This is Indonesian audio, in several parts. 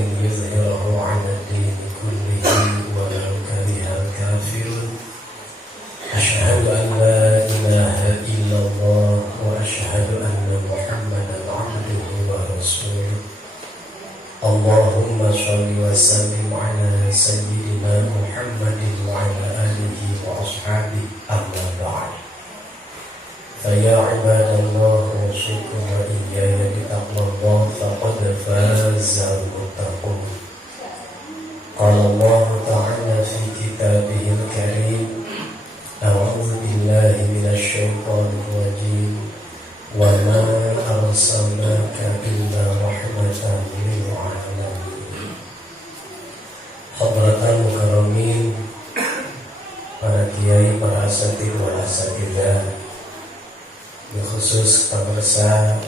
ليظهره على الدين كله ولو كره الكافرون أشهد أن لا إله إلا الله وأشهد أن محمدا عبده ورسوله اللهم صل وسلم على سيدنا محمد وعلى آله وأصحابه أما بعد فيا عباد الله أوصيكم وإياي بتقوى الله فقد فاز المتقون قال الله تعالى في كتابه الكريم أعوذ بالله من الشيطان الرجيم وما أرسلناك إلا رحمة للعالمين. Hadratan mukarramin, para kiai, para asatidz wal asatidzah, khusus pemirsa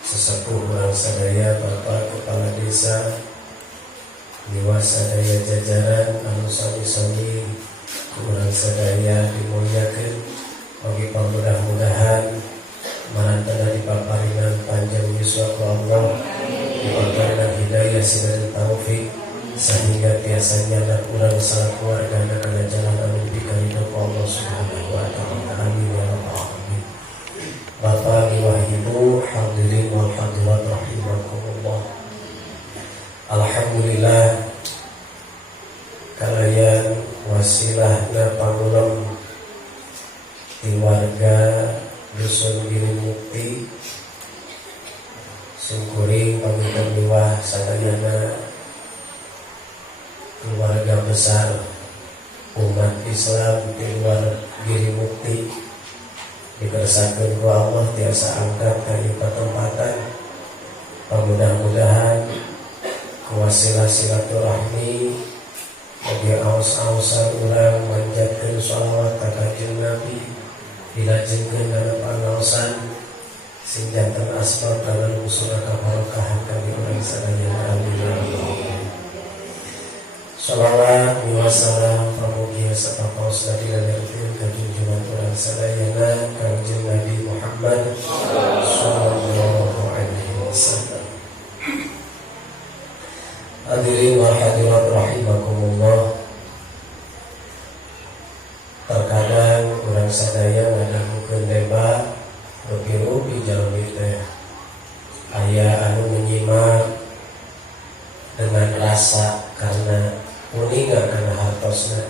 sesepuh urang sadaya, Bapak Kepala Desa, dewasa daya jajaran anu sami-sami urang sadaya dimuliakeun, bagi mudah-mudahan marantana dipaparingan panjang yuswa ku Allah, dipaparingan hidayah sinan taufik sehingga biasanya anak urang sakeluarga kana jalan anu dikaridho ku Allah Subhanahu wa taala. Amin ya rabbal alamin. Bapak Ibu Ibu hadirin wal hadirat rahimakumullah. Alhamdulillah kalayan wasilahna pangulem di warga Dusun Giri Mukti sungkuring pamitan liwah sadayana keluarga besar umat Islam di luar Giri Mukti dikersakeun ku Allah tiasa angkat dari pertempatan. Mudah-mudahan kuwasilah silaturahmi bagi aos-aosan urang manjatkeun shalawat ka Kanjeng Nabi dilajengkeun dana pangaosan sing janten asbab kana usura kabarakahan kami urang sadaya. Amin ya rabbal alamin. Shalawat wa salam pamugi sapapaos dilanjarkeun ka junjungan urang sadayana Kanjeng Nabi Muhammad sallallahu alaihi wasallam. Hadirin wa hadirat rahimakumullah. Terkadang urang sadaya ngadagukeun debat rupi-rupi jalmi teh aya anu menyimak dengan rasa karena uningan kana hartosna,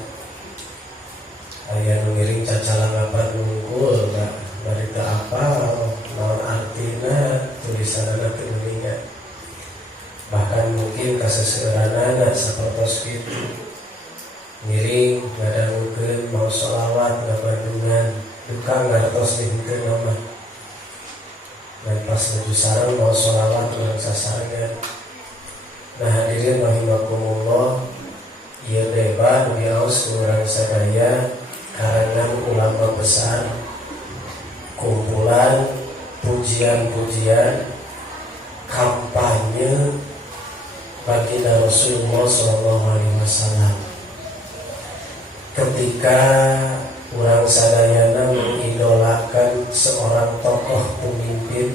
aya nu ngiring cacalangapan nungkul barita apa naon artina tulisanana teu uningan, bahkan mungkin kaseseueuranana sapertos kitu ngiring ngadagukeun mau sholawat ngabandungan dukang ngartos dihikeun mah dan pas nuju sareng mau sholawat urang sasarengan. Nah hadirin rahimakumullah, ieu debat diaos ku urang sadaya karangan ulama besar, kumpulan pujian-pujian kampanye baginda Rasulullah sallallahu alaihi wasallam. Ketika urang sadayana mengidolakan seorang tokoh pemimpin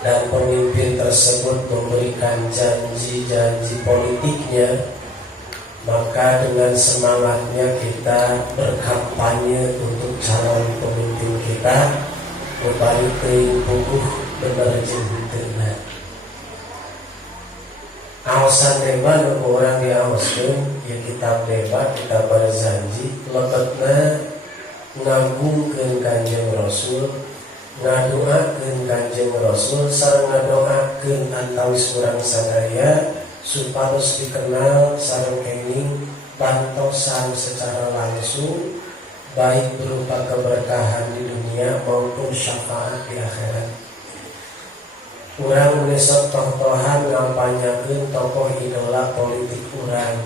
dan pemimpin tersebut memberikan janji-janji politiknya, maka dengan semangatnya kita berkampanye untuk calon pemimpin kita berbalik teuing puguh bener jeung henteuna. Aosan debat orang diaoskeun ya kitab debat kita berjanji lebetna ngagungkeun Kanjeng Rasul, ngadoakeun Kanjeng Rasul sareng ngadoakeun antawis urang sadaya supados dikenal sareng kenging bantosan secara langsung baik berupa keberkahan di dunia maupun syafaat di akhirat. Urang besok toh-tohan ngampanyakeun tokoh idola politik urang,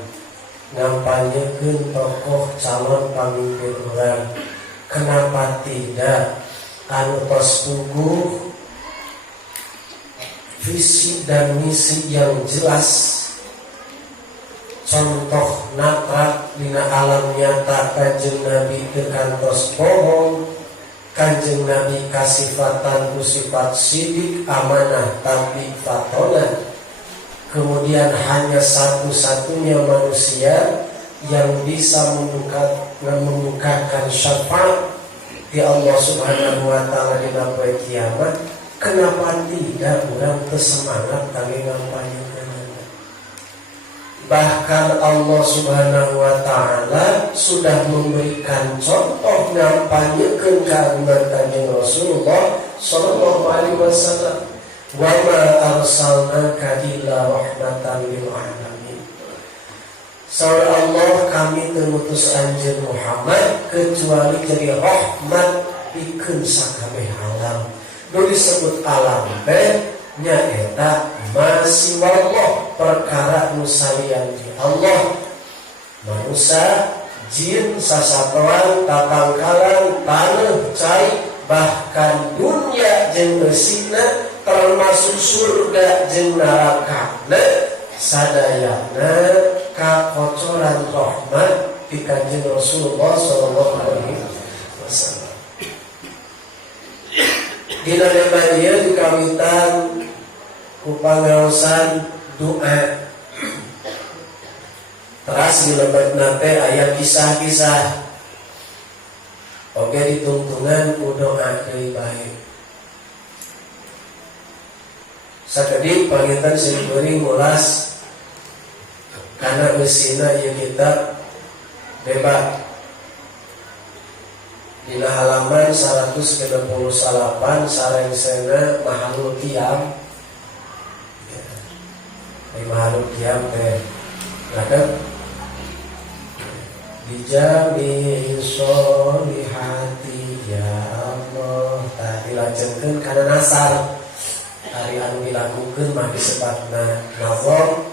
ngampanyakeun tokoh calon pemimpin urang. Kenapa tidak anu tos puguh visi dan misi yang jelas, contoh nata dina alam nyata Kanjeng Nabi teu kantos bohong, Kanjeng Nabi kasifatan ku sifat sidik amanah tapi fatona kemudian hanya satu-satunya manusia yang bisa membukakan syafaat di Allah Subhanahu wa taala di hari kiamat. Kenapa tidak orang tersemangat kami ngampanyukeun? Bahkan Allah Subhanahu wa taala sudah memberikan contoh ngampanyukeun kalimat Kanjeng Rasulullah sallallahu alaihi wasallam. Wa ma arsalnaka illa rahmatan lil alamin. Saur Allah, kami mengutus anjeun Muhammad kecuali jadi rahmat pikeun sakabeh alam. Nu disebut alam teh nyaeta masih wallah, perkara nu salian di Allah. Manusia, jin, sasatoan, tatangkalan, taneuh, cai, bahkan dunia jeung eusina termasuk surga jeung neraka sadayana kakocoran rahmat di Kanjeng Rasulullah sallallahu alaihi wasallam. Dina dia dikawitan ku pangaosan doa. Teras dilebetna teh aya kisah-kisah. Oge ditungtungan ku doa deui bae. Sakedik panginten simkuring ngulas karena usina ieu kitab debat dina halaman 168 sarengsena mahalul qiyam. Mahalul qiyam teh ngadeg dijami sholihati ya Allah, tah dilajenkeun kana nasar. Hari anu dilakukeun mah disebutna nazar,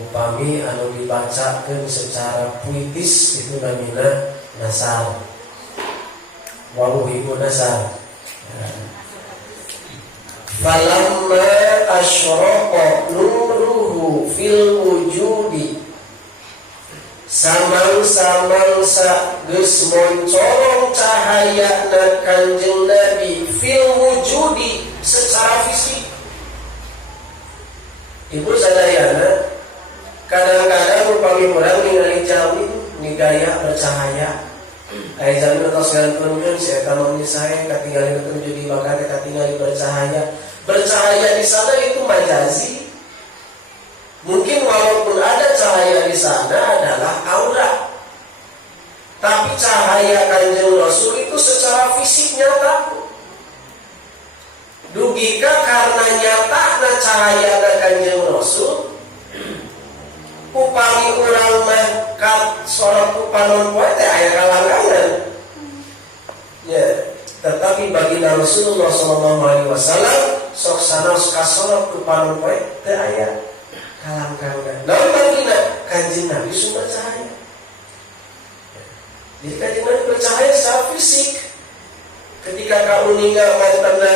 upami anu dibacakeun secara puitis itu namina nasar. Wahuhimu nasar. Falamma asyraqa nuruhu fil wujudi, samangsa geus moncorong cahayana Kanjeng Nabi fil wujudi secara fisik. Ibu sadayana kadang-kadang upami urang ningali jamin ni gaya bercahaya. Aya jamin atos gantunkeun si eta mah saya katingali ketujuh di bakate katingali bercahaya. Bercahaya di sana itu majazi. Mungkin walaupun ada cahaya di sana adalah aura, tapi cahaya Kanjeng Rasul itu secara fisik nyata. Dugika karena nyata cahaya Kanjeng Rasul, upami urang mah kat sorot upanon poe teh aya kalangangan. Ya, tetapi bagi Rasulullah sallallahu alaihi wasallam sok sanos kasorot upanon poe teh aya kalangangan. Namun bagina Kanjeng Nabi sumber cahaya. Jadi Kanjeng Nabi bercahaya secara fisik. Ketika kamu ninggal mantana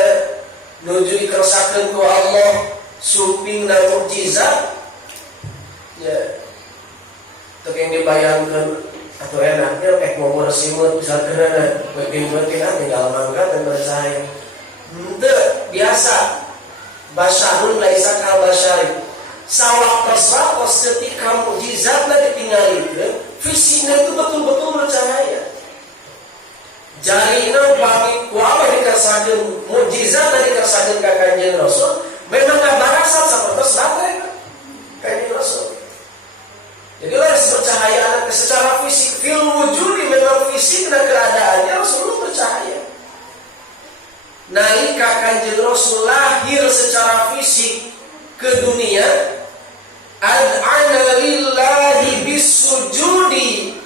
nuju dikeresakeun ku Allah supingna mukjizat, ya teu yang dibayangkeun atau enaknya ngomong simut misalkan beuting-beuting tinggal mangkat dan bercahaya. Henteu biasa basyarun laisa kal basyari. Sawak tersapos ketika mukjizatna ditinggalikeun, fisiknya itu betul-betul bercahaya. Jarina bagi kuawe dikesakeun mukjizatna dikesakeun ka Kanjeng Rasul, memang ngabarasat sapertos baterai Kanjeng Rasul. Jadi harus bercahaya secara fisik, fil wujudi memang fisik dan keadaannya Rasulullah bercahaya. Nalika Kanjeng Rasul lahir secara fisik ke dunia, ad'ana lillahi bisujudi,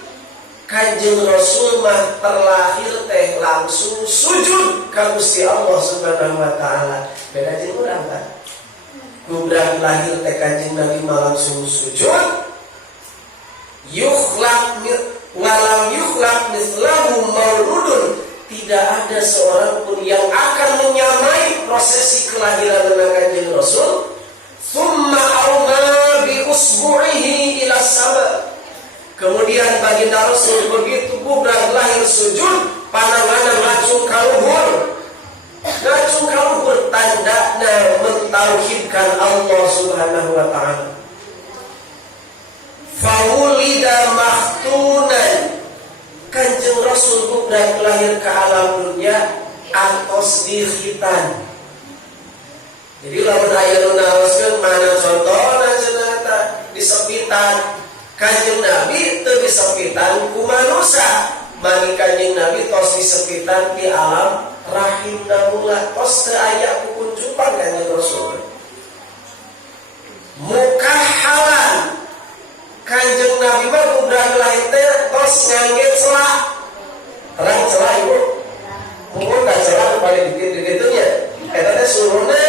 Kanjeng Rasul mah terlahir teh langsung sujud ka Gusti Allah Subhanahu wa taala. Beda jeung urang kan. Kubrang lahir teh Kanjeng Nabi mah langsung sujud. Yukhlaq walam yukhlaq mislahu mauludun, tidak ada seorang pun yang akan menyamai prosesi kelahiran Kanjeng Rasul. Tsumma auma bi usbu'ihi ila sama, kemudian baginda Rasul begitu kubrang lahir sujud, pandanganna ngacung ka luhur, ngacung kalau bertanda mentauhidkan Allah Subhanahu wa taala. Faulida mahtunan, Kanjeng Rasul budak lahir ke alam dunia antos dikhitan. Jadi lamun aya nu naoskeun mana contohna cenah disepitan. Kanjeng Nabi teu disepitan ku manusia, mani Kanjeng Nabi tos disepitan di alam rahim damula, tos teu aya ku kuncupan Kanjeng Rasul. Mukahalan, Kanjeng Nabi mah budak lahir teh tos ngangge celak. Terang celak ibu. Mungkin ka celak paling dikit-dikitnya. Eta teh suruhna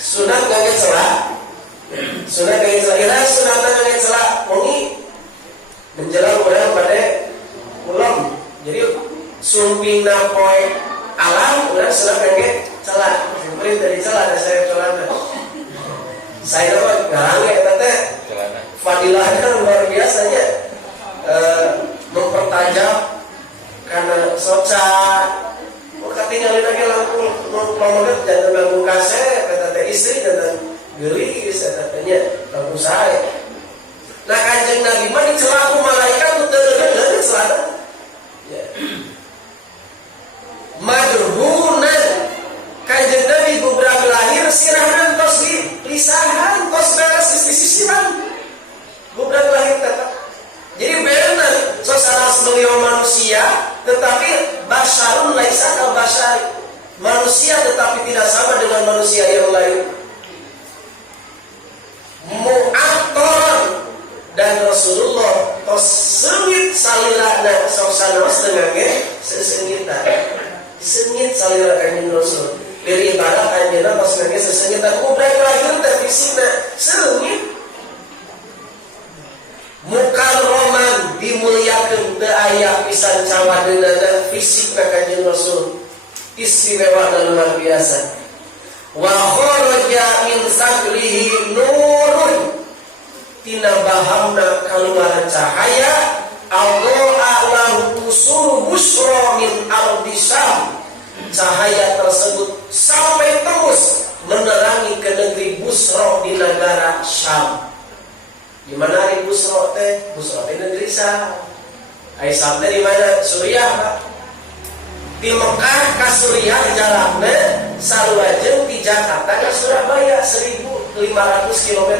sunat ngangge celak. Sunat ngangge celak. Ira sunat ngangge celak mungi menjelang urang pada ulam. Jadi sumpingna poe alam urang sunat ngangge celak. Simpulin dari celak saya celana. Saya dapat ngarang teh fadilahnya luar biasanya, mempertajam karena soca ketinggalin lagi lampu pemenit dan lampu kaset kata teh istri dan gelis katanya lampu saya. Nah Kanjeng Nabi mah dicelaku malaikat untuk dengerin celana madhunan. Kanjeng Nabi budak lahir sirahan tos di lisahan tos beres di sisihan budak lahir tetap. Jadi benar sasaras beliau manusia tetapi basarun laisa kal basari, manusia tetapi tidak sama dengan manusia yang lain. Mu'atton, dan Rasulullah tos sengit salirana sausana setengahnya sesengitan sengit salira Kanjeng Rasul. Dari ibarat anjeunna tos ngangge sesengitan budak lahir teh fisikna sengit. Mukarraman, dimuliakeun teu aya pisan cawadeunana fisikna Kanjeng Rasul. Istimewa dan luar biasa. Wa kharaja min saklihi nurun, tina bahamna kaluar cahaya. Allah lahu usul busra min ardi Syam, cahaya tersebut sampai tembus menerangi ke negeri Busra di negara Syam. Di mana hari Busra teh? Busra teh negeri Syam. Ai Syam teh di mana? Suriah, Pak. Di Mekah ka Suriah jarakna saluajeung di Jakarta ka Surabaya 1.500 km.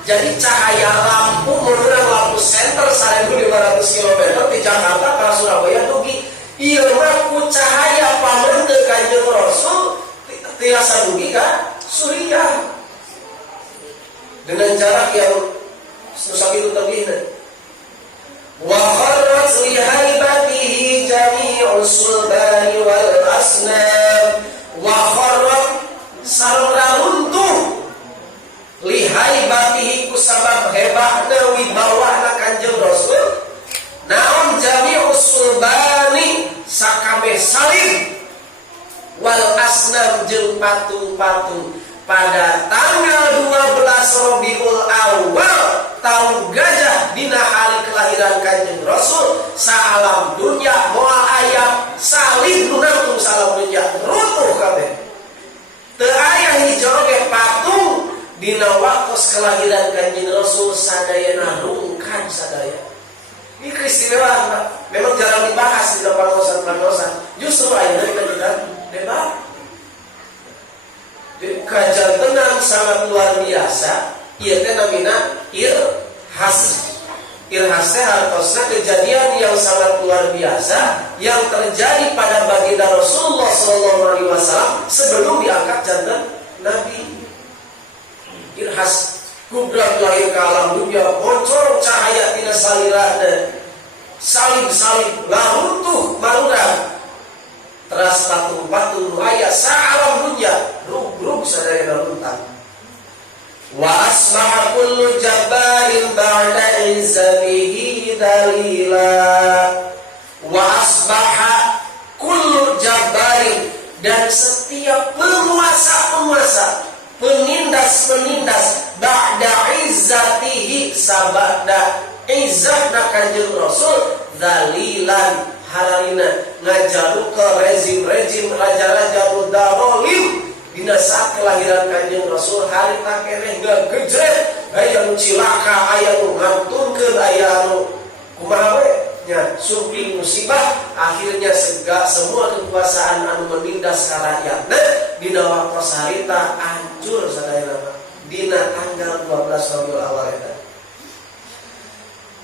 Jadi cahaya lampu menurut lampu senter 1.500 km di Jakarta ke Surabaya dugi. Ieu mah ku cahaya pamerteu Kanjeng Rasul tiasa dugi ka Suriah. Dengan jarak yang sakitu tebihna. Wa kharrat li haibatihi jami'us sulbani wal asnam. Wa kharrat sareng runtuh li haibatihi kusabab hebatna wibawahna Kanjeng Rasul. Naon jami'us sulbani sakabeh salib wal asnam jeung patung-patung. Pada tanggal 12 Rabiul Awal tahun gajah dina hari kelahiran Kanjeng Rasul, saalam dunya moal aya salib nu nangtung salam dunya runtuh kabeh. Teu aya hijau ge patung dina waktos kelahiran Kanjeng Rasul sadayana rungkan sadaya. Ini istimewa, memang jarang dibahas di dalam panggosan-panggosan. Justru ayeuna kita debat. Kajian tenang sangat luar biasa. Ieu teh namina irhas. Irhas teh hartosna kejadian yang sangat luar biasa yang terjadi pada baginda Rasulullah SAW sebelum diangkat jantan Nabi. Irhas budak lahir ke alam dunia, bocor cahaya tina salirana, salib-salib laruntuh marurang. Teras patung-patung aya saalam dunya rug-rug sadaya runtang. Wa asbaha kullu jabbarin ba'da izamihi dalila. Wa asbaha kullu jabbarin, dan setiap penguasa-penguasa, penindas-penindas ba'da izzatihi sabada izzatna Kanjeng Rasul dalilan hararina ngajalu ke rezim-rezim raja-raja mudarolim dina saat kelahiran Kanjeng Rasul harita keneh ngagejret aya nu cilaka aya nu ngantunkeun aya nu kumaha we nya sumping musibah akhirnya semua kekuasaan anu menindas ka rakyatna dina waktos harita hancur sadayana dina tanggal 12 Rabiul Awal eta.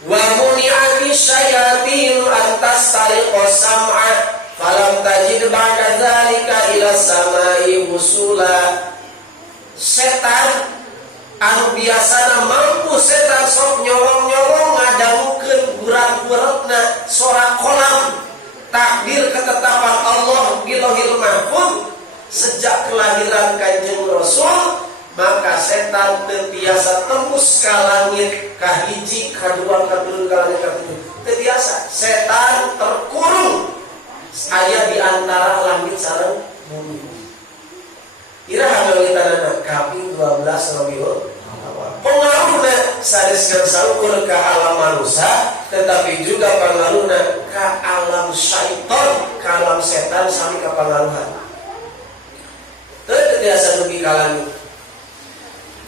Wa muni'ati syayatin antas tariqas sam'a falam tajid ba'da dzalika ila samai musula. Setan anu biasana mampu setan sok nyolong-nyolong ngadangukeun gurat-guratna sorak kolam takdir ketetapan Allah di Lauhil Mahfuz sejak kelahiran Kanjeng Rasul. Maka setan terbiasa tembus ke langit kahiji, kadua, katilu, ka langit katilu. Terbiasa setan terkurung aya di antara langit sareng bumi. Iraha ngalitanana kaping 12 Rabiul Awal. Pengaruhna saneskeun saukur ka alam manusia, tetapi juga pengaruhna ka alam syaitan, ka alam setan sami kapangaruhan. Teu terbiasa dugi ka langit.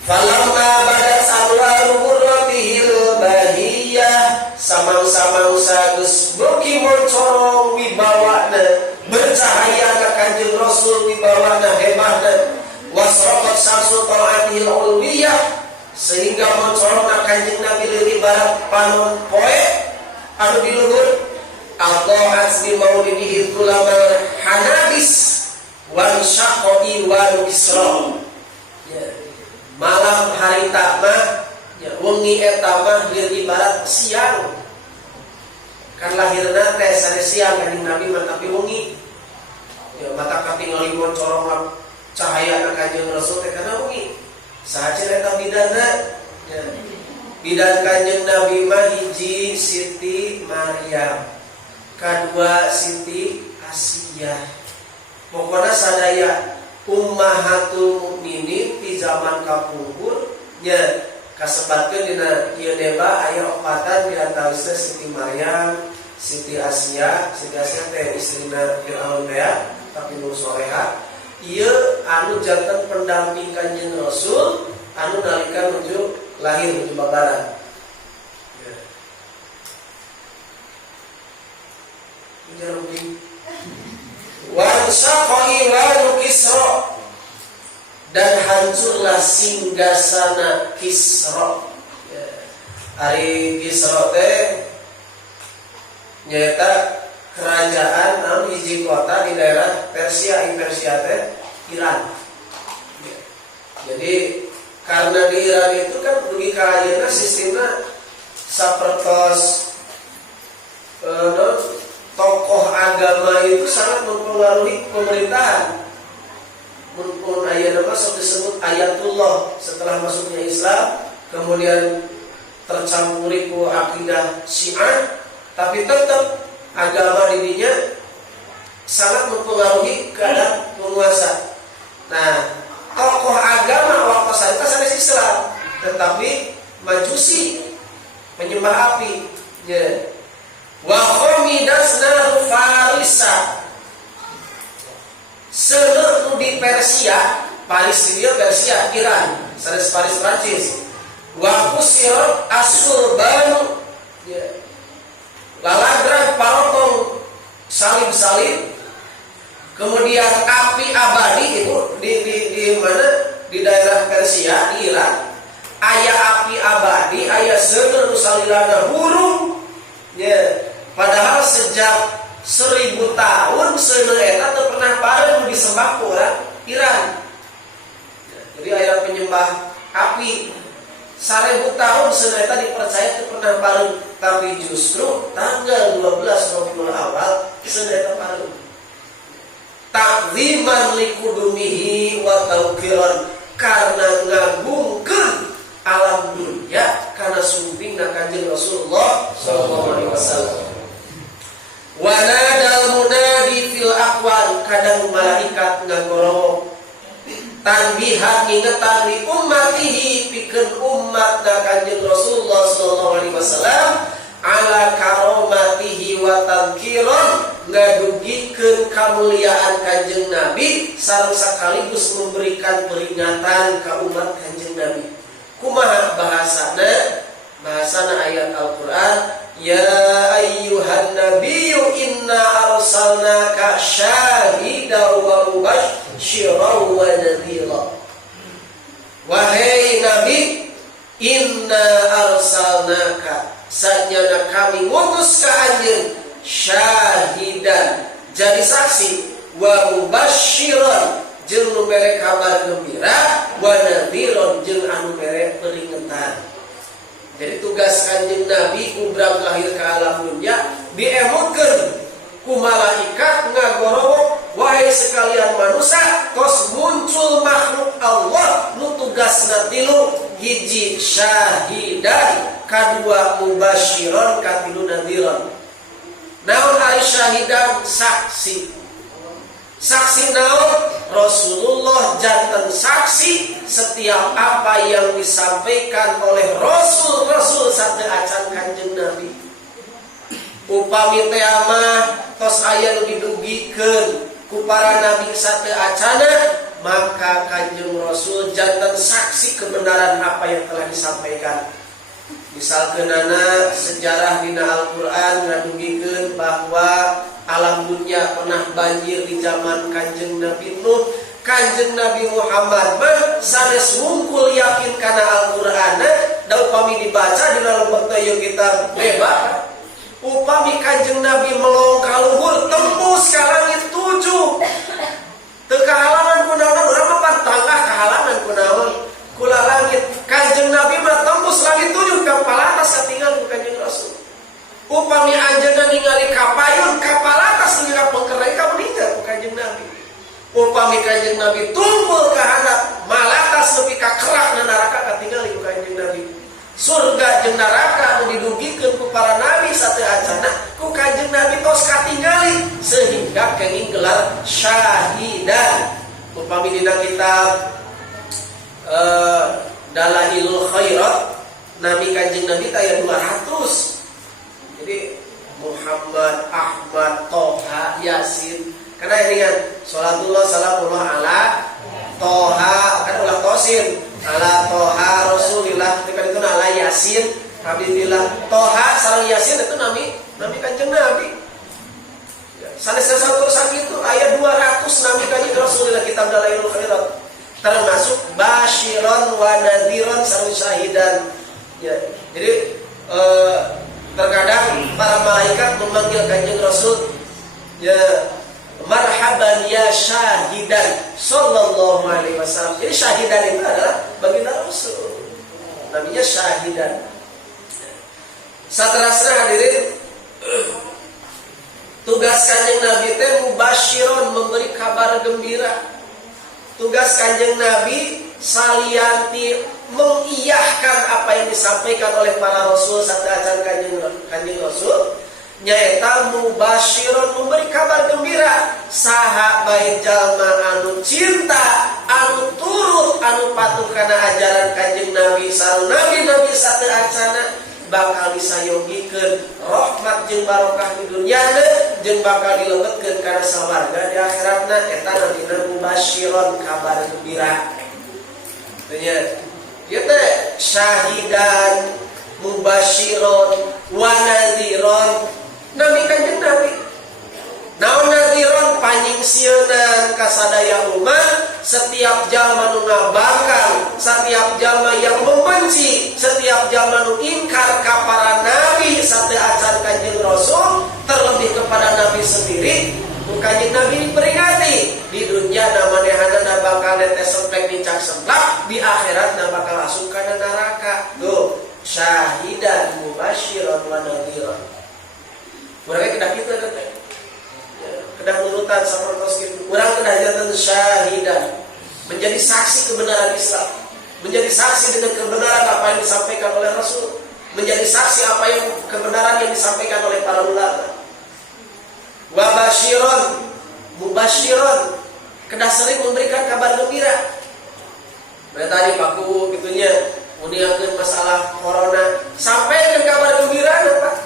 Falamma badat anwaru murratihil bahiyah samang-samang sagus beuki moncorong wibawana bercahaya ka Kanjeng Rasul wibawana hebahna wasraqat samsu ta'atihil ulwiyah sehingga moncorongna Kanjeng Nabi leuwih barat panon poe anu di luhur Allah asli maulidihi ulama hanabis wan syaqi wan isra. Malam hari takmah ya, wengi eta mah ibarat siang kan lahirna teh sare siang Kanjeng Nabi mah tapi wengi ya mata katingali moncorong cahaya Kanjeng Rasul teh kana wengi sahaja eta bidana ya. Bidan Kanjeng Nabi mah hiji Siti Maryam kadua Siti Asiyah pokona sadaya ummahatul mukminin di zaman kapungkur nya kasebatkeun dina ieu deba aya opatan di antawisna Siti Maryam, Siti Asiyah. Siti Asiyah teh istrina Firaun teh tapi nu soleha. Ieu anu janten pendamping Kanjeng Rasul anu nalika nuju lahir nuju babaran. Ya. Wansaqai wa Kisra dan hancurlah singgasana Kisra. Ya. Ari Kisra teh nyata kerajaan namun hiji kota di daerah Persia. Persia teh Iran. Ya. Jadi karena di Iran itu kan dugi ka ayeuna sistemna sapertos tokoh agama itu sangat mempengaruhi pemerintahan. Mumpun ayat nama disebut ayatullah setelah masuknya Islam, kemudian tercampuri ku akidah Syiah, tapi tetap agama dirinya sangat mempengaruhi keadaan penguasa. Nah, tokoh agama waktu saat itu Islam, tetapi Majusi penyembah api. Ya. Wa khomidasna Farisa seluruh di Persia, Paris dia Persia, Iran, sanes Paris Prancis. Wa kusir asurban ya. Lalagrah parotong salib-salib. Kemudian api abadi itu di mana? Di daerah Persia, di Iran. Aya api abadi, aya seuneu salilana hurung. Ya. Padahal sejak 1000 tahun seuneu eta teu pernah bareng disembah ku orang Iran. Jadi aya penyembah api 1000 tahun seuneu eta dipercaya teu pernah bareng, tapi justru tanggal 12 Rabiul Awal seuneu eta bareng. Takziman likudumihi wa tauqiran karena ngagungkeun alam dunia karena sumpingna Kanjeng Rasulullah sallallahu alaihi wasallam. Wa nadal munadi fil aqwal kadang malaikat ngagoro tanbihan ngingetan li ummatihi pikeun umat da Kanjeng Rasulullah sallallahu alaihi wasallam ala karomatihi wa tadhkiran ngadugikeun kamuliaan Kanjeng Nabi sareng sakaligus memberikan peringatan ka umat Kanjeng Nabi. Kumaha bahasana ayat Al-Qur'an, ya ayyuhan nabiyyu inna arsalnaka syahidan wa mubasysyiran wa nadhira. Wahai Nabi, inna arsalnaka, sanyana kami ngutus ka anjeun syahidan jadi saksi, wa mubasysyiran jeung nu mere kabar gembira, wa nadhiran jeung anu mere peringatan. Jadi tugas Kanjeng Nabi kubrang lahir ke alam dunia diemutkeun ku malaikat ngagorowok, wahai sekalian manusia, tos muncul makhluk Allah nu tugasna tilu, hiji syahidan, kadua mubasyiran, katilu nadhiran. Naon ari syahidan? Saksi. Saksi naon? Rasulullah janten saksi setiap apa yang disampaikan oleh Rasul saateu acan Kanjeng Nabi. Upami teh mah tos aya nu didugikeun ku para nabi saateu acana, maka Kanjeng Rasul janten saksi kebenaran apa yang telah disampaikan. Misalkeunana sejarah dina Al-Qur'an ngadugikeun bahwa alam dunia pernah banjir di zaman Kanjeng Nabi Nuh. Kanjeng Nabi Muhammad mah sanes wungkul yakin kana Al-Qur'an da upami dibaca di dalam bentuk kita bebas. Upami Kanjeng Nabi melong ka luhur tembus ka langit 7. Teu kahalangan ku naon, urang mah pantangah kahalangan ku naon. Kula langit Kanjeng Nabi mah tembus langit 7 ka palatas katinggal ku Kanjeng Rasul. Upami anjeunna ningali kapayun kapal atas ningali pengkerai ka meninggal ku Kanjeng Nabi. Upami Kanjeng Nabi tumpul ka handap malatas nepi ka kerak neraka katingali ku Kanjeng Nabi. Surga jeung neraka nu didugikeun ku para nabi saateu acana ku Kanjeng Nabi tos katingali sehingga kenging gelar syahidan. Upami dina kitab Dalailul Khairat Nabi Kanjeng Nabi aya 200. Jadi Muhammad, Ahmad, Toha, Yasin. Karena ini kan salatullah salamullah ala Toha, kan ulah tosin ala Toha Rasulillah, ketika itu ala Yasin Habibillah. Toha sareng Yasin itu Nabi Kanjeng Nabi. Sanes satu itu ayat 200 Nabi Kanjeng Rasulillah kitab Dalailul Khairat. Termasuk basyiran wa nadhiran sareng syahidan. Ya, jadi terkadang para malaikat memanggil Kanjeng Rasul, ya marhaban ya syahidan sallallahu alaihi wasallam. Jadi syahidan itu adalah baginda Rasul. Namanya syahidan. Saterasna hadirin, tugas Kanjeng Nabi teh mubasyiron, memberi kabar gembira. Tugas Kanjeng Nabi salianti mengiyahkan apa yang disampaikan oleh para rasul saat acan Kanjeng Rasul, nyaeta mubasyiron, memberi kabar gembira saha bae jalma anu cinta, anu turut, anu patuh kana ajaran Kanjeng Nabi sareng nabi-nabi saat acana bakal disayogikeun rahmat jeung barokah di dunyana jeung bakal dilebetkeun kana sawarga di akhiratna. Eta namina mubasyiron, kabar gembira. Tanya ieu teh syahidan, mubasyiron, wa nadhiron. Nabi Kanjeng Nabi naon nadhiron? Panyingsieun ka sadaya umat setiap jalma nu ngabangkang, setiap jalma yang membenci, setiap jalma nu ingkar ka para nabi saateu acan Kanjeng Rasul, terlebih kepada nabi sendiri. Kanjeng Nabi diperingati di dunia manehana bakal netes semplek dicak semplak, di akhirat bakal asup kana neraka. Tuh syahidan mubasyiran wa nadhiran. Urang kedah kitu teh kedah nurutan sapertos kitu. Urang kedah janten syahidan, menjadi saksi kebenaran Islam, menjadi saksi dengan kebenaran apa yang disampaikan oleh Rasul, menjadi saksi apa yang kebenaran yang disampaikan oleh para ulama. Wa basyiron, mubasyiron, kedah sering memberikan kabar gembira. Nah tadi paku gitunya uniakeun masalah corona, sampaikan kabar gembira Pak.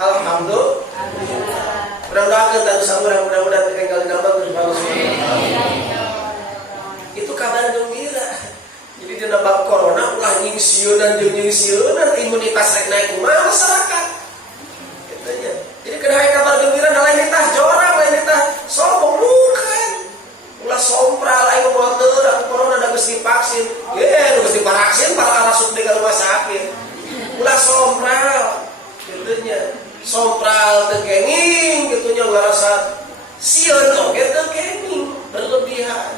Alhamdulillah. Mudah-mudahan dan sabar, mudah-mudahan kali nama bersama. Itu kabar gembira. Jadi di nabak corona ulah nyingsieunan imunitas rek naik kumaha masyarakat. Katanya. Jadi kedah kabar gembira lain tah jorang, lain tah sombong bukan. Ulah sompral lain motor aku corona da geus divaksin. Geus divaksin para arasuk di rumah sakit. Ulah sompral. Gitunya. Sompral teu kenging gitunya ngarasa sieun oge teu kenging berlebihan.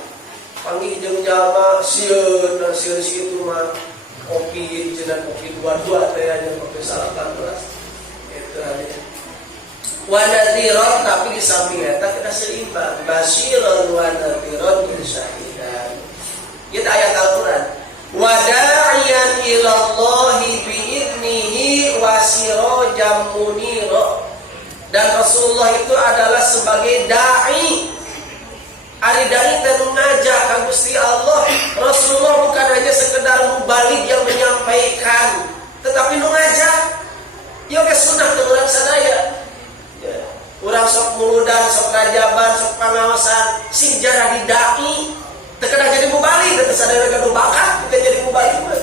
Panggil jeung jalma sieun situ mah kopi cenah kopi dua-dua teh nya kopi 18 itu ada. Wa nadhiran tapi di samping eta kita seimbang basyiran wa nadhiran lil syahidan. Itu ayat Al-Qur'an. Wa da'iyan ila Allahi bi idnihi wa sirajan munira. Dan Rasulullah itu adalah sebagai dai. Ari dai teh ngajak ka Gusti Allah. Rasulullah bukan hanya sekedar mubalik yang menyampaikan, tetapi ngajak. Ieu ge sunah teh urang sadaya. Ya, urang sok muludan, sok rajaban, sok pangaosan, sing jara di dai. Teu kedah jadi mubalik, teu sadaya gaduh bakat, teu jadi mubalik mah.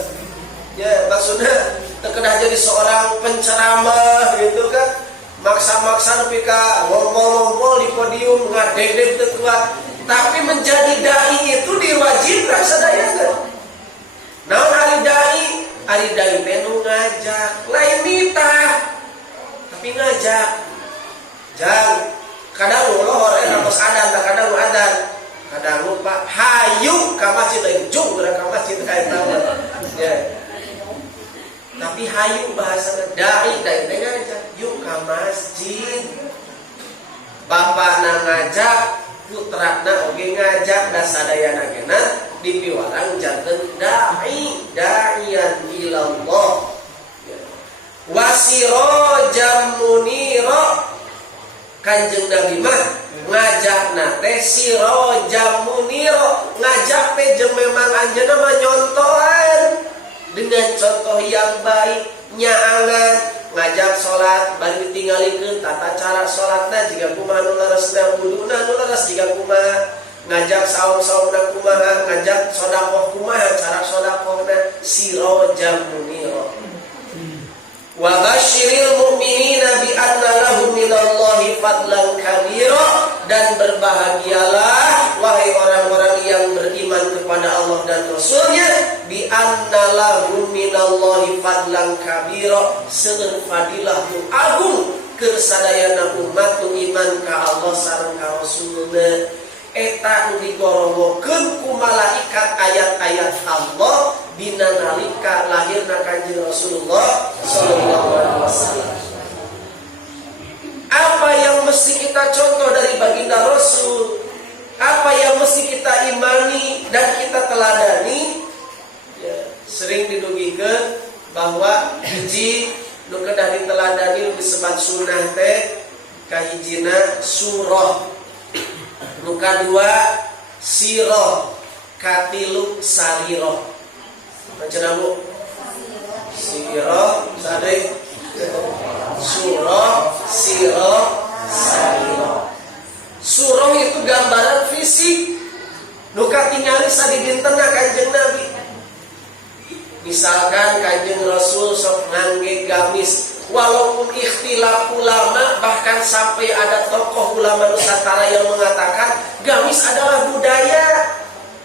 Ya, maksudnya teu kedah jadi seorang penceramah gitu kan. Maksa-maksa nepi ka ngompol-ngompol di podium ngadedeg teu kuat. Tapi menjadi dai itu diwajibkan sadayana. Naon ari dai? Ari dai teh nu ngajak, lain nitah. Tapi ngajak. Jang kadang lohor terus adan, kadang adan. Kadang lupa hayu ka masjid jeung ka masjid kae taman. Ya. Tapi hayu bahasa dai teh ngajak, yuk ka masjid. Bapakna ngajak, putrana oge ngajak da sadayana genna dipiwarang janten da'iyan ilallah. Wasirajam munira. Kanjeng Nabi mah ngajakna teh sirajam munira, ngajak teh jeung memang anjeunna mah nyontohan dengan contoh yang baik, nyaangan ngajak salat bari ditinggalikeun tata cara salatna jiga kumaha nu leresna wuduna nu leres jiga kumaha ngajak saum-saumna kumaha ngajak sedekah kumaha cara sedekahna sirajam munira. Wa basyiril mu'minina bi anna lahum minallahi fadlan kabira. Dan berbahagialah wahai orang-orang yang beriman kepada Allah dan Rasulnya, bi anna lahum minallahi fadlan kabira, seueur fadilah nu agung keur sadayana umat nu iman ka Allah sareng ka Rasulna. Eta nu digorongkeun ku malaikat ayat-ayat Allah dina nalika lahirna Kanjeng Rasulullah sallallahu alaihi wasallam. Apa yang mesti kita contoh dari baginda Rasul? Apa yang mesti kita imani dan kita teladani? Ya, sering didugikeun bahwa hiji nu kedah diteladani disebut sunnah teh kahijina surah, nu kadua sirah, katilu sarirah. Macam Bu? Sirah, sadeh surah, sirah, sarirah. Surah itu gambaran fisik nu katingali sadidintena Kanjeng Nabi. Misalkan Kanjeng Rasul sok ngangge gamis, walaupun ikhtilaf ulama, bahkan sampai ada tokoh ulama Nusantara yang mengatakan gamis adalah budaya.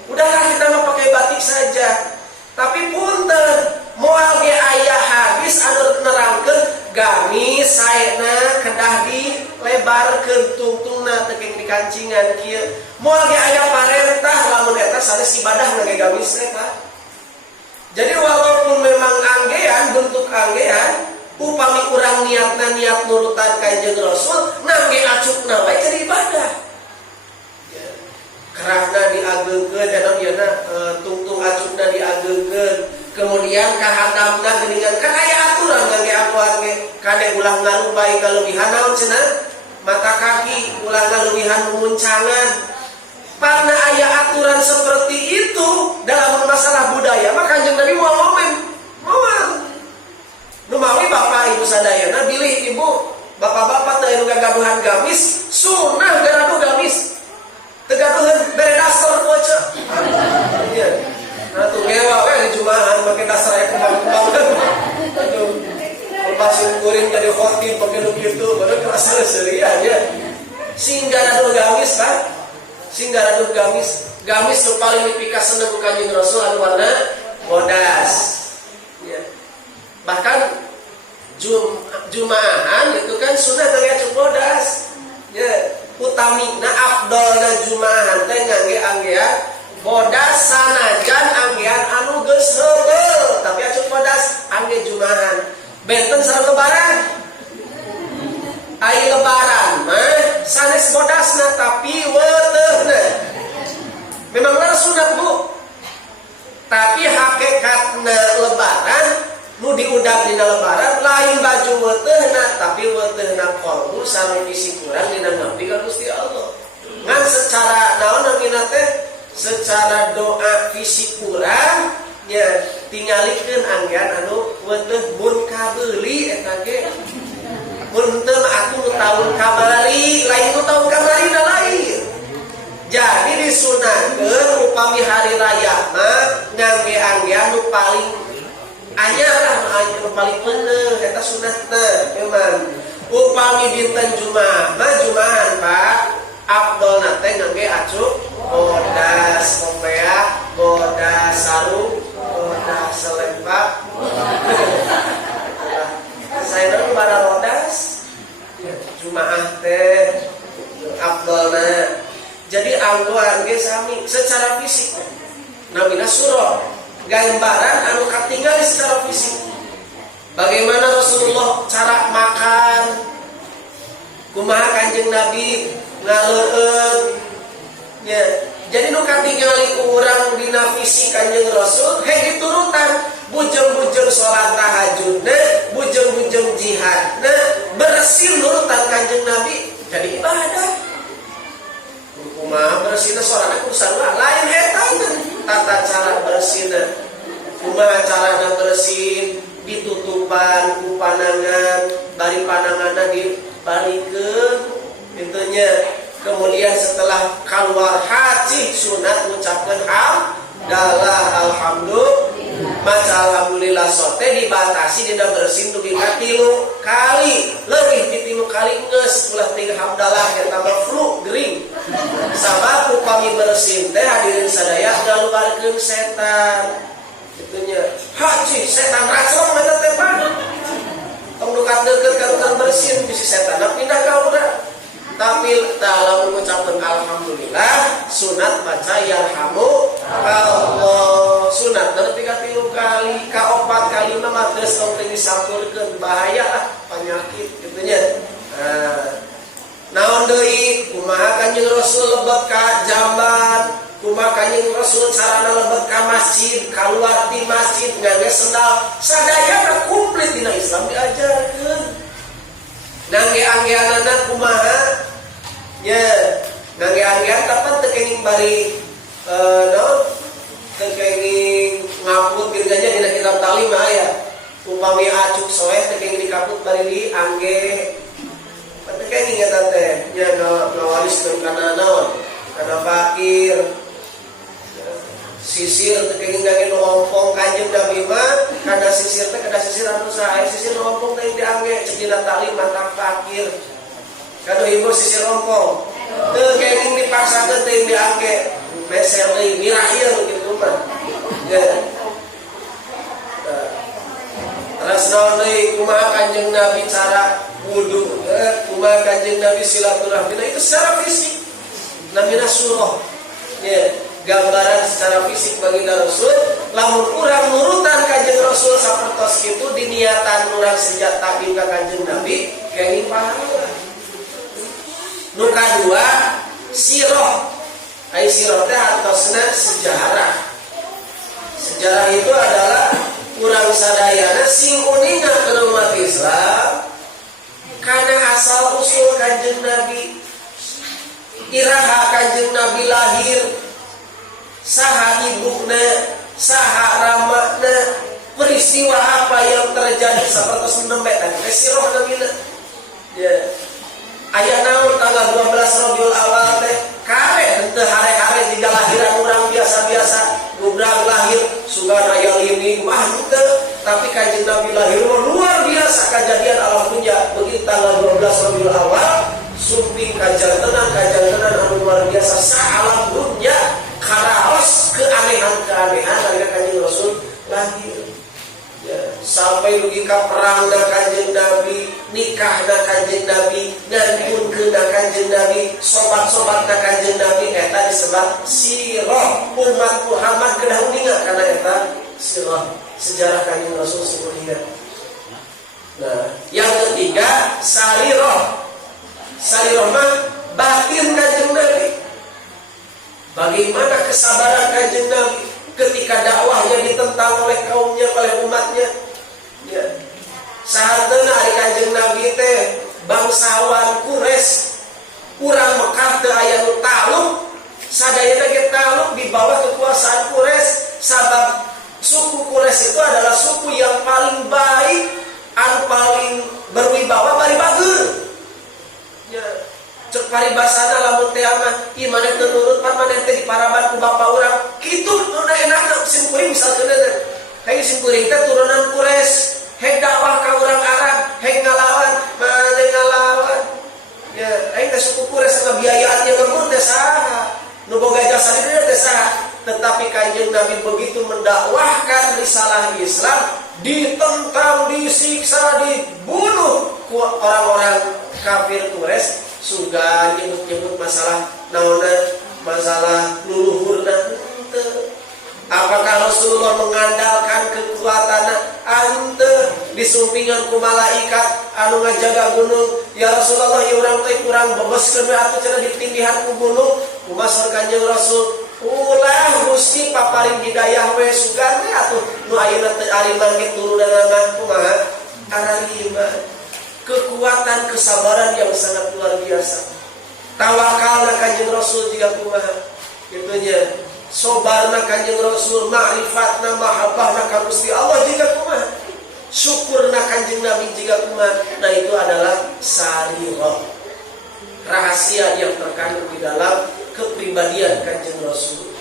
Udahlah kita mah pakai batik saja. Tapi punten, moal ge aya hadis anu nerangkeun gamis saena kedah dilebarkeun tungtungna teu keng dikancingan kieu. Moal ge aya parentah lamun eta sanes ibadah ngangge gamis eta. Jadi walaupun memang anggean, bentuk anggean, upami urang niatna niat nurutan Kanjeng Rasul, ngangge acukna wae jadi ibadah. Kerahna diageungkeun eta biana tungtung acukna diageungkeun. Kemudian kahandapna geuningan kan aya aturan ngangge akuan ge kade ulah ngarubai kalebihan naon cenah? Mata kaki ulah ngalebihan muncangan. Karena aya aturan seperti itu dalam masalah budaya, maka Kanjeng Nabi moal. Numawi bapak ibu sadayana bilih ibu bapak-bapak teh anu gagaduhan gamis sunah garaduh gamis tegaduhan bere dasar ku aja iya nah tuh ngewa we di jumahan make dasar aya kembang-kembang aduh lepas kuring jadi khotib pakai nu kitu baru kerasa serius ya sing garaduh gamis kan sing garaduh gamis nu paling dipikas seneng ku Kanjeng Rasul anu warna bodas ya bahkan Jumaahan itu kan sunah tengah bodas ya utamina afdolna jumaahan teh ngangge anggean bodas sanajan anggean anu geus heubeul tapi acuh bodas angge jumaahan benten sareng lebaran ai lebaran mah sanes bodasna tapi weuteuhna memang lara sunat Bu tapi hakikatna lebaran nu diudag dina lebaran lain baju weuteuhna tapi weuteuhna qalbu sareng isi kurang dina ngabdi ka Gusti Allah. Ngan secara naon namina teh secara doa fisik kurang nya tingalikeun anggean anu weuteuh mun kabeuli eta ge. Mun teu aku tahun kamari lain nu tahun kamari na lain. Jadi disunahkeun upami hari raya mah ngangge anggean nu paling anyar anu paling bener eta sunatna memang upami dinten Jumaah mah Jumaahan Pak afdolna teh ngangge acuh bodas kopea bodas sarung bodas selempak saya nu bara bodas Jumaah teh afdolna jadi anggoan ge sami secara fisik namina surah gambaran anu katinggal secara fisik. Bagaimana Rasulullah cara makan, kumaha Kanjeng Nabi ngaleueut. Ya, jadi nu katinggali urang dina fisik Kanjeng Rasul he diturutan bujeng-bujeng salat tahajudna, bujeng-bujeng jihadna, bersih nurutan Kanjeng Nabi jadi ibadah. Kumaha bersihna salatna kudu lain eta tata cara bersihna kumaha carana bersih ditutupan ku panangan bari pananganna dibalikeun intunya kemudian setelah keluar haji sunat mengucapkan hamdalah alhamdulillah maca alhamdulillah sote dibatasi dina bersih dugi ka 3 kali leuwih di 3 kali geus ulah 3 hamdalah eta mah flu gering sabab upami bersih teh hadirin sadaya ngaluarkeun setan itunya haji setan racun eta teh Pak tong dukat deukeut ka tukang bersih bisi setan pindah ka urang tapi dalam mengucapkan alhamdulillah sunat baca yarhamu Allah sunat dan 3 kali ka 4 kali mah geus tong disampurkeun bahaya lah penyakit gitunya naon deui kumaha Kanjeng Rasul lebet ka jamban kumaha Kanjeng Rasul carana lebet ka masjid kaluar di masjid ngangge sendal sadaya komplit dina Islam diajarkeun ngangge-anggeanana kumaha ya ngangge-anggean kapan teu kenging bari teu kenging ngaput dirganya dina kitab talim aya upami acuk soeh teu kenging dikaput bari diangge teu kenging eta teh nya ngawariskeun kana naon kana fakir sisir teu kenging ngangge nu ompong Kanjeng Nabi mah kana sisir teh kada sisir anu sae sisir nu ompong teh diangge cek dina talim mantang fakir kado ibu sisir ompong teu kenging dipaksakeun teh diangge meseli mirahir gitu mah ya terus naon deui kumaha Kanjeng Nabi cara wudu kumaha Kanjeng Nabi silaturahmi itu secara fisik namina surah ya gambaran secara fisik bagi Rasul lamun urang nurutan Kanjeng Rasul sapertos kitu diniatan urang sejak takdim ka Kanjeng Nabi kenging pahala nu kadua sirah ai sirah teh hartosna sejarah itu adalah urang sadayana sing uninga ke umat Islam karena asal usul Kanjeng Nabi iraha Kanjeng Nabi lahir saha ibuna saha ramana peristiwa apa yang terjadi sapertos nembe teh sirah namina Ya. Aya naon tanggal 12 Rabiul Awal teh kare henteu hare-hare jika lahiran urang biasa-biasa gubrang lahir sugan aya lini mah henteu, tapi Kanjeng Nabi lahir luar biasa kejadian alam punya begitu tanggal 12 Rabiul Awal sumping kajantenan anu luar biasa saalam dunya karaos keanehan-keanehan dari Kanjeng Rasul lahir. Ya, sampai dugi ka perang na Kanjeng Nabi, nikah na Kanjeng Nabi, ngadiunkeun na Kanjeng Nabi, sobat-sobat na Kanjeng Nabi, eta disebut sirah umat Muhammad kedah uningan karena eta sirah sejarah Kanjeng Rasul semuanya. Nah, yang ketiga sarirah. Sarirah mah batin Kanjeng Nabi. Bagaimana kesabaran Kanjeng Nabi ketika dakwahnya ditentang oleh kaumnya, oleh umatnya. Ya. Sahateuna ari Kanjeng Nabi teh bangsawan Quraisy, urang Mekah teu aya nu taluk, sadayana ge taluk di bawah kekuasaan Quraisy. Sabab suku Quraisy itu adalah suku yang paling baik, anu paling berwibawa bari bageun. Ya. Cek paribasana lamun teh mah ieu maneh teu nurut pan maneh teh diparaban ku bapa urang kitu nu enakna sim kuring misalkeun hayang sim kuring teh turunan Quraisy hek dakwah ka urang Arab hek ngalawan maneh ngalawan ya aing teh suku Quraisy ngabiayaan ieu lembur teh saha nu boga jasa di dieu teh saha tetapi Kanjeng Nabi begitu mendakwahkan risalah Islam ditentang disiksa dibunuh ku orang-orang kafir Quraisy sugan nyebut-nyebut masalah naona masalah luluhurna henteu. Apakah Rasulullah mengandalkan kekuatanna henteu disumpingan ku malaikat anu ngajaga gunung ya Rasulullah ieu urang teh kurang bebeskeun we atuh cenah ditindihan ku gunung kumasor Kanjeng Rasul ulah Gusti paparing hidayah we sugan we atuh nu ayeuna teu ari mangke turunana mah kumaha aralima. Kekuatan kesabaran yang sangat luar biasa. Tawakal na Kanjeng Rasul juga kumaha. Itunya sobarna Kanjeng Rasul, ma'rifatna mahabbahna ka Gusti Allah juga kumaha. Syukurna Kanjeng Nabi juga kumaha. Nah itu adalah sarirah. Rahasia yang terkandung di dalam kepribadian Kanjeng Rasul.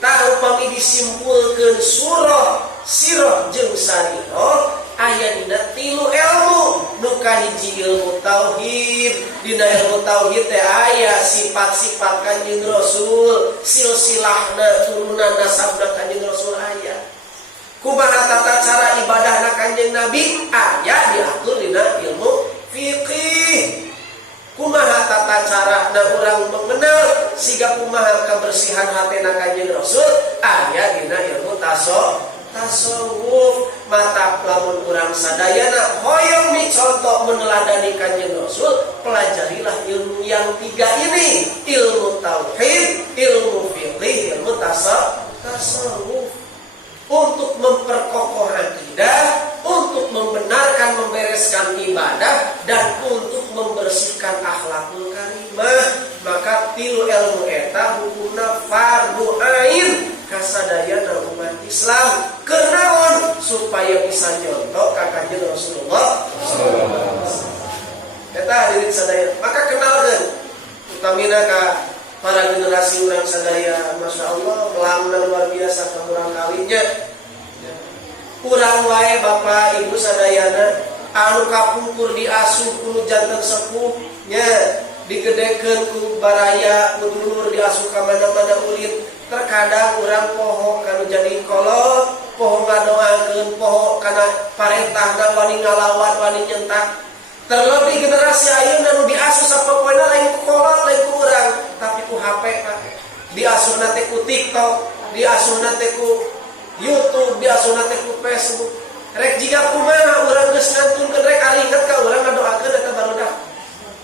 Tahu pami disimpulkeun surah, sirah jeung sarirah aya dina tilu ilmu nu kahiji ilmu tauhid. Dina ilmu tauhid teh aya sifat-sifat Kanjeng Rasul, silsilahna turunan nasabna Kanjeng Rasul aya. Kumaha tata cara ibadahna Kanjeng Nabi aya diatur dina ilmu fiqih. Kumaha tata carana urang mengenal siga kumaha kebersihan hatena Kanjeng Rasul aya dina ilmu tasawuf. Mata lamun urang sadayana hoyong dicontoh meneladani Kanjeng Rasul, pelajarilah ilmu yang tiga ini, ilmu tauhid, ilmu fiqih, ilmu tasawuf, untuk memperkokoh akidah, untuk membenarkan membereskan ibadah, dan untuk membersihkan akhlakul karimah. Maka tilu ilmu eta hukumna fardu ain kasadayana umat Islam. Kenaon supaya bisa nyontok ka Kanjeng Rasulullah sallallahu alaihi wasallam. Eta hadirin sadaya, maka kenalkeun utamina ka para generasi urang sadaya. Masya Allah melamna luar biasa kamurang kalinya. Urang wae Bapak Ibu sadayana anu kapungkur diasuh ku janten sepuh nya digedekeun ku baraya ku dulur diasuh ka mana-mana ulin. Terkadang urang poho kanu jadi kolot, poho ngadoakeun, poho kana parentahna wani ngalawan, wani nyentak. Terlebih generasi ayeuna nu diasuh sapopoena lain ku kolot, lain ku urang, tapi ku HP Pak. Diasuhna teh ku TikTok, diasuhna teh ku YouTube, diasuhna teh ku Facebook. Rek jiga kumaha urang geus ngantunkeun rek ari inget ka urang ngadoakeun eta barudak.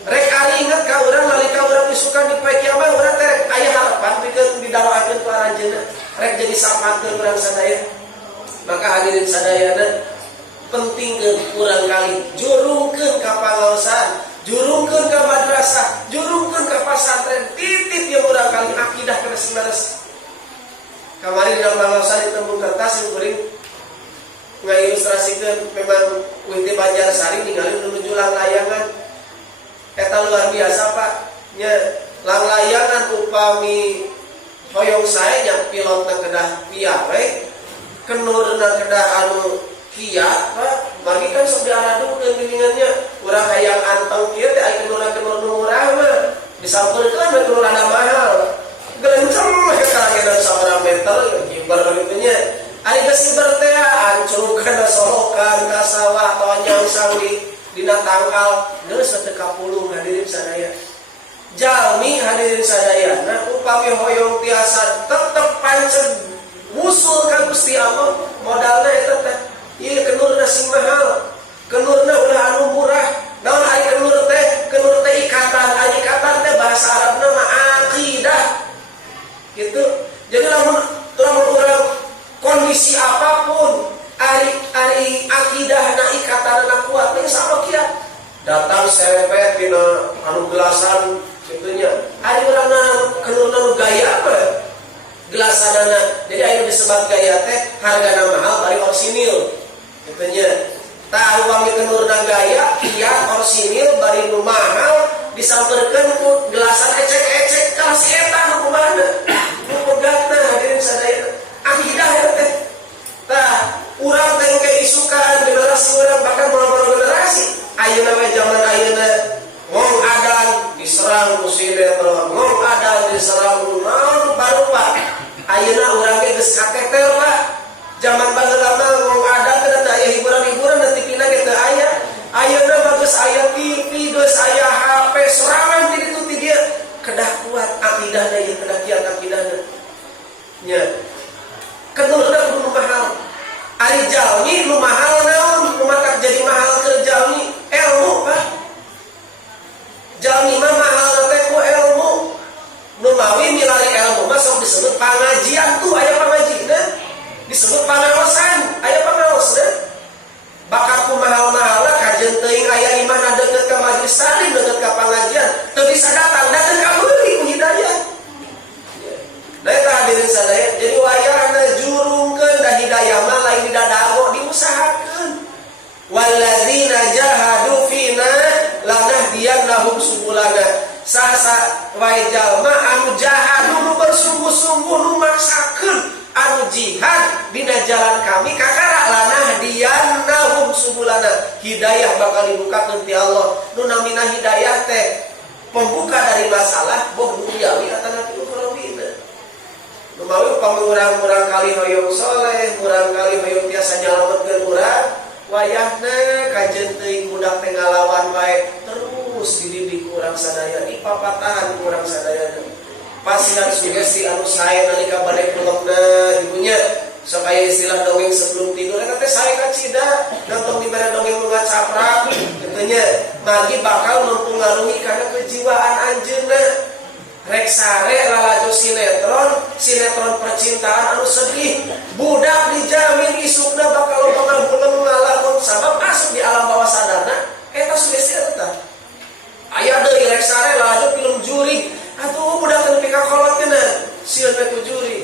Rek ari inget ka urang nalika urang isukan di poe kiamat urang teh rek aya harapan pikeun didadoakeun ku aranjeunna. Rek jadi sapakeun urang sadaya. Maka hadirin sadayana pentingkeun urang kali jurungkeun ka pangaosan, jurungkeun ka madrasah, jurungkeun ka pasantren, titip yang urang kali akidah keres-keres. Kamari di pangaosan di tembung kertas yang kuring ngailustrasikeun memang Witi Banjarsari ningali nuju layangan eta luar biasa Pak nya lang layangan upami hoyong saya nya pilotna kedah piare kenurna kedah anu kia Pak bagi kan sok diaradukeun bimbingannya urang hayang anteng kieu teh aya kenur murah mah disampeurkeun we kenur ada mahal gelenceng eta geus sabaraha meter kibar kitu nya ari geus kibar teh ancurkeun solokan ka sawah tonyang sang dina tangkal geus teu kapuluh hadirin sadaya jalmi hadirin sadayana upami hoyong tiasa tetep pancen wusul ka Gusti Allah modalna eta teh ieu kenurna sing mahal kenurna ulah anu murah naon ari kenur teh ikatan ari ikatan teh bahasa Arabna mah aqidah gitu jadi lamun urang kondisi apapun ari akidahna ikatanna kuat teh sama kieu datang serempet dina anu gelasan gitunya ari urangna kenurna nu gaya mah gelasanana jadi aya disebut gaya teh hargana mahal bari orsinil gitunya tah upami kenurna gaya kiat orsinil bari nu mahal disampeurkeun ku gelasan ecek-ecek ka si eta nu kumaha nu pegatna hadirin sadaya akidah teh tah urang teh keisukan generasi urang bahkan beberapa generasi ayeuna we zaman ayeuna ngong adan diserang ku sinetron ngong adan diserang ku naon barupa ayeuna urang ge geus kateter Pak zaman baheula mah ngong adan teh da aya hiburan-hiburan da TV-na ge teu aya ayeuna mah geus aya TV geus aya HP serangan ti ditu ti dieu kedah kuat akidahna ieu kedah kiat akidahna nya kenurna kudu mahal ari jalmi nu mahal naon nu matak jadi mahal keur jalmi ilmu Pak jalmi mah mahal teh ku ilmu nu mawi milari ilmu mah sok disebut pangajian tuh aya pangajina disebut pangaosan aya pangaosna bakat ku mahal-mahal kajeun teuing aya imana deukeut ka majelis salim deukeut ka pangajian teu bisa datang ka meuli ku hidayah da eta hadirin sadaya jadi wayahna jurungkeun da hidayah mah lain di dadago diusahakeun walladzina jahadu fina lanahdiyannahum subulana sasa wae jalma anu jahadu nu bersungguh-sungguh nu maksakeun anu jihad dina jalan kami kakara lanahdiyannahum subulana hidayah bakal dibukakeun ti Allah nu namina hidayah teh pembuka dari masalah boh duniawi atana ti ukhrawina nu mawi upami urang-urang kali hoyong soleh urang kali hoyong tiasa nyalametkeun urang wayahna kajeun teuing budak teh ngalawan wae terus dididik urang sadaya dipapatahan urang sadaya pasinan sugesti anu sae nalika bade kulekna ibunya supaya istilah dongeng sebelum tidur eta teh sae kacida nonton di mana dongeng nu ngacaprak kitu magi bakal mempengaruhi kana kejiwaan anjeunna rek sare lalajo sinetron percintaan anu sedih budak dijamin isukna bakal pengampun ngalamun sabab masuk di alam bawah sadarna eta sugesti eta aya deui rek sare lalajo film juri atuh budak teu pika kolot keuna sieun we ku juri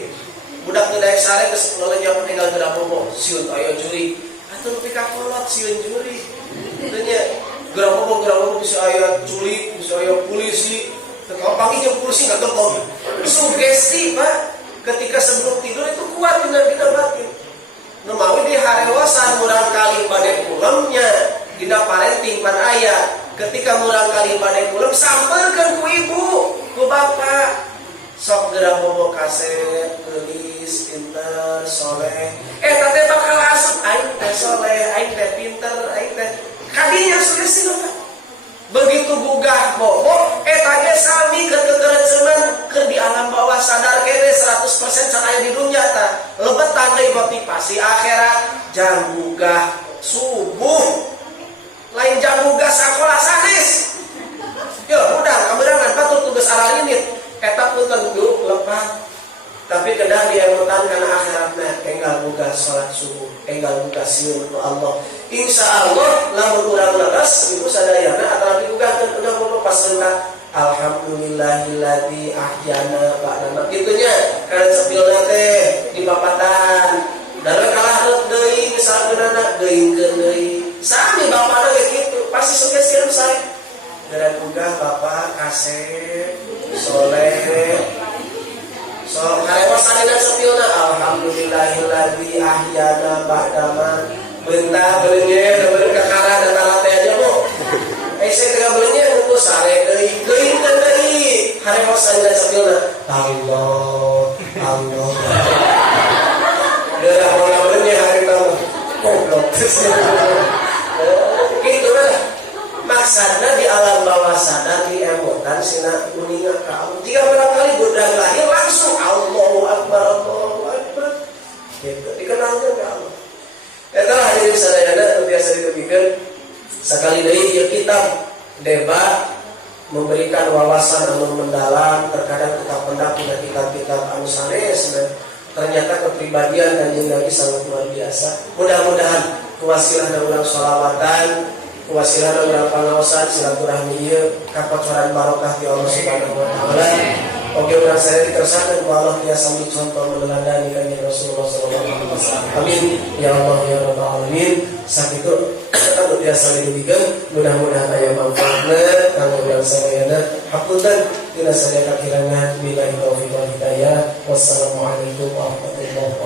budak teu daek sare geus leuleunnya meninggal geura bobo sieun aya juri atuh pika kolot sieun juri teu nya geura bobo bisa aya culik bisa aya polisi kalau pagi jam polisi nggak getol sugesti Pak ketika sebelum tidur itu kuat dina batin nu mawi di harewasan murang kali bade pulemnya dina parenting pan aya ketika murang kali bade pulem sampeurkeun ku ibu ku bapak sok geura bobo kaset geulis pinter soleh eta teh bakal asup aing teh soleh aing teh pinter aing teh kadinya sugesti Pak begitu gugah bobo eta ge sami keur kegereceman keur di alam bawah sadar kene 100% can aya di dunya tah lebetan deui bati pasti akhirat jam gugah subuh lain jam gugah sakola sanes yo udang kaberangan batur tugas aralinit eta punten dulu lepat tapi kedah diamutan kana akhiratna enggal gugah salat subuh enggal gugah sieun ku Allah insyaallah lamun urang leres ibu sadayana atau digugahkeun udah bobo pas engka alhamdulillahilladzi ahyana ba'da gitunya kana cepilna teh di papatan dara kalah deui misalkeun anak deungkeun deui sami bapana ge kitu pasti sugesti sae gerak gugah Bapak Kasep Soleh so karewas salina sapiona alhamdulillahilladzi ahyana ba'dama bentah beuleunya beuleuh kakara dan talate aja Bu saya tengah beuleunya ngumpul sare deui geuingkeun deui karewas salina sapiona Allah gerak bola beuleunya hari tamu goblok gitu lah maksudnya di alam bawah sadar di emotan sina kuningan ke Allah 3 kali budak lahir langsung Allahu Akbar gitu dikenalkan ke Allah eta hadirin sadayana biasa dipikir sekali deui ieu kitab debat memberikan wawasan anu mendalam terkadang kita pendak punya kitab-kitab anu sanes ternyata kepribadian Kanjeng Nabi sangat luar biasa mudah-mudahan kuasilah urang sholawatan kuasilah urang pangaosan silaturahmi ieu kakocoran barokah ti Allah Subhanahu wa taala. Oge urang sadaya dikersakakeun ku Allah tiasa mencontoh meneladani Kanjeng Rasulullah sallallahu alaihi wasallam. Amin ya Allah ya rabbal alamin. Sakitu anu tiasa didugikeun mudah-mudahan aya manfaatna kanggo urang sadayana. Hapunten dina sadaya kakirangan billahi taufiq wal hidayah. Wassalamualaikum warahmatullahi wabarakatuh.